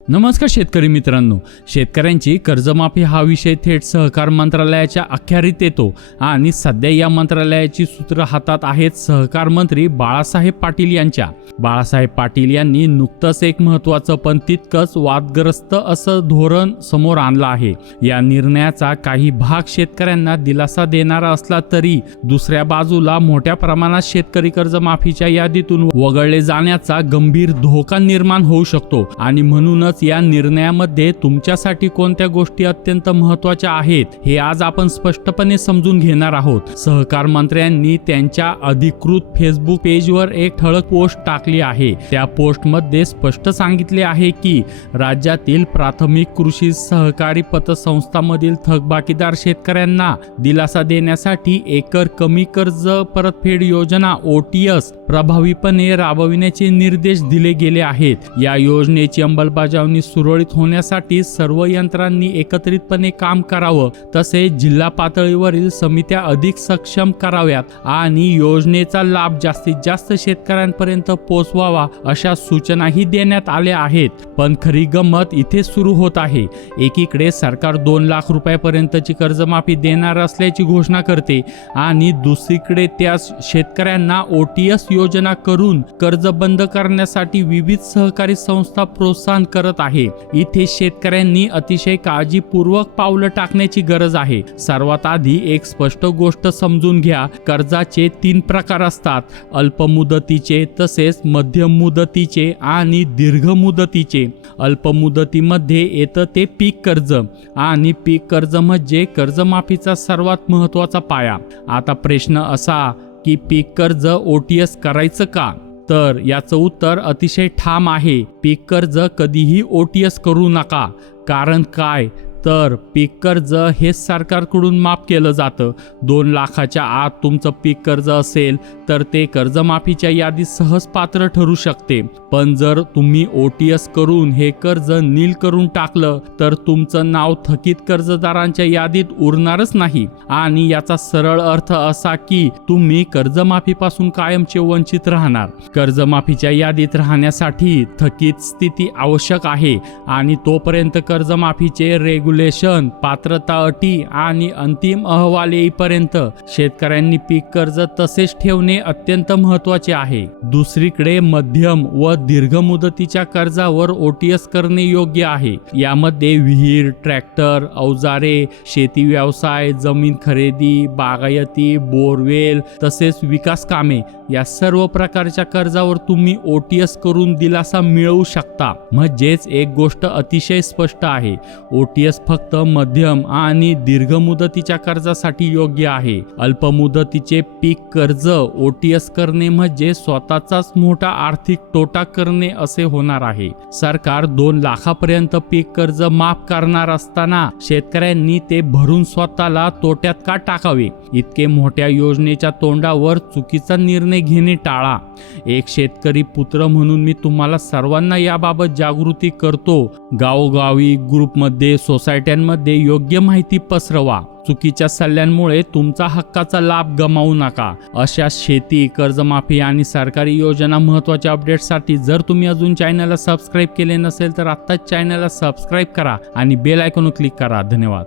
नमस्कार शेतकरी मित्रांनो, शेतकऱ्यांची कर्जमाफी हा विषय थेट सहकार मंत्रालयाच्या अखत्यारीत येतो आणि सध्या या मंत्रालयाची सूत्र हातात आहेत सहकार मंत्री बाळासाहेब पाटील यांच्या. बाळासाहेब पाटील यांनी नुकतंच एक महत्त्वाचं पण तितकंच वादग्रस्त असं धोरण समोर आणलं आहे. या निर्णयाचा काही भाग शेतकऱ्यांना दिलासा देणारा असला तरी दुसऱ्या बाजूला मोठ्या प्रमाणात शेतकरी कर्जमाफीच्या यादीतून वगळले जाण्याचा गंभीर धोका निर्माण होऊ शकतो आणि म्हणूनच या निर्णयामध्ये तुमच्यासाठी कोणत्या गोष्टी अत्यंत महत्त्वाच्या आहेत हे आज आपण स्पष्टपणे समजून घेणार आहोत. सहकार मंत्र्यांनी त्यांच्या अधिकृत फेसबुक पेजवर एक ठळक पोस्ट टाकली आहे. त्या पोस्टमध्ये स्पष्ट सांगितले आहे की राज्यातील प्राथमिक कृषी सहकारी पतसंस्थांमधील थकबाकीदार शेतकऱ्यांना दिलासा देण्यासाठी एकर कमी कर्ज परतफेड योजना OTS प्रभावीपणे राबविण्याचे निर्देश दिले गेले आहेत. या योजनेची अंमलबजावणी सुरळीत होण्यासाठी सर्व यंत्रणांनी एकत्रितपणे काम करावं, तसेच जिल्हा पातळीवरील समित्या अधिक सक्षम कराव्यात आणि योजनेचा लाभ जास्तीत जास्त शेतकऱ्यांपर्यंत पोहोचवावा अशा सूचनाही देण्यात आल्या आहेत. पण खरी गंमत इथे सुरू होत आहे. एकीकडे सरकार 2 लाख रुपयापर्यंतची कर्जमाफी देणार असल्याची घोषणा करते आणि दुसरीकडे त्या शेतकऱ्यांना OTS योजना करून कर्ज बंद करण्यासाठी विविध सहकारी संस्था प्रोत्साहन करत आहे. इथे शेतकऱ्यांनी अतिशय काळजीपूर्वक पावलं टाकण्याची गरज आहे. सर्वात आधी एक स्पष्ट गोष्ट समजून घ्या. कर्जाचे 3 प्रकार असतात: अल्प मुदतीचे, तसेच मध्यम मुदतीचे आणि दीर्घ मुदतीचे. अल्प मुदतीमध्ये येतं ते पीक कर्ज आणि पीक कर्ज म्हणजे कर्जमाफीचा सर्वात महत्त्वाचा पाया. आता प्रश्न असा की पीक कर्ज OTS करायचं का? तर याचं उत्तर अतिशय ठाम आहे. पीक कर्ज कधीही OTS करू नका. कारण काय? तर पीक कर्ज हे सरकारकडून माफ केलं जातं. 2 लाखाच्या आत तुमचं पीक कर्ज असेल तर ते कर्जमाफीच्या यादीत सहज पात्र ठरू शकते. पण जर तुम्ही OTS करून हे कर्ज नील करून टाकलं तर तुमचं नाव थकीत कर्जदारांच्या यादीत उरणारच नाही आणि याचा सरळ अर्थ असा की तुम्ही कर्जमाफीपासून कायमचे वंचित राहणार. कर्जमाफीच्या यादीत राहण्यासाठी थकीत स्थिती आवश्यक आहे आणि तोपर्यंत कर्जमाफीचे रेग्युलेशन, पात्रता अटी आणि अंतिम अहवाल येईपर्यंत शेतकऱ्यांनी पीक कर्ज तसेच ठेवणे अत्यंत महत्त्वाचे आहे. दुसरीकडे मध्यम व दीर्घ मुदतीच्या कर्जावर OTS करणे योग्य आहे. यामध्ये विहीर, ट्रॅक्टर, अवजारे, शेती व्यवसाय, जमीन खरेदी, बागायती, बोरवेल तसेच विकास कामे या सर्व प्रकारच्या कर्जावर तुम्ही OTS करून दिलासा मिळवू शकता. म्हणजेच एक गोष्ट अतिशय स्पष्ट आहे. OTS फक्त मध्यम आणि दीर्घ मुदतीच्या कर्जासाठी योग्य आहे. अल्प मुदतीचे पीक कर्ज OTS करणे म्हणजे स्वतःचाच मोठा आर्थिक तोटा करणे असे होणार आहे. सरकार 2 लाखापर्यंत पीक कर्ज माफ करणार असताना शेतकऱ्यांनी ते भरून स्वतःला तोट्यात का टाकावे? इतके मोठ्या योजनेच्या तोंडावर चुकीचा निर्णय घेणे टाळा. एक शेतकरी पुत्र म्हणून मी तुम्हाला सर्वांना याबाबत जागृती करतो. गावोगावी, ग्रुपमध्ये, सोसायट्यांमध्ये योग्य माहिती पसरवा. चुकीच्या सल्ल्यांमुळे तुमचा हक्काचा लाभ गमावू नका. अशा शेती, कर्जमाफी आणि सरकारी योजना महत्त्वाच्या अपडेट्ससाठी जर तुम्ही अजून चॅनलला सबस्क्राईब केले नसेल तर आत्ताच चॅनलला सबस्क्राईब करा आणि बेल आयकॉनवर क्लिक करा. धन्यवाद.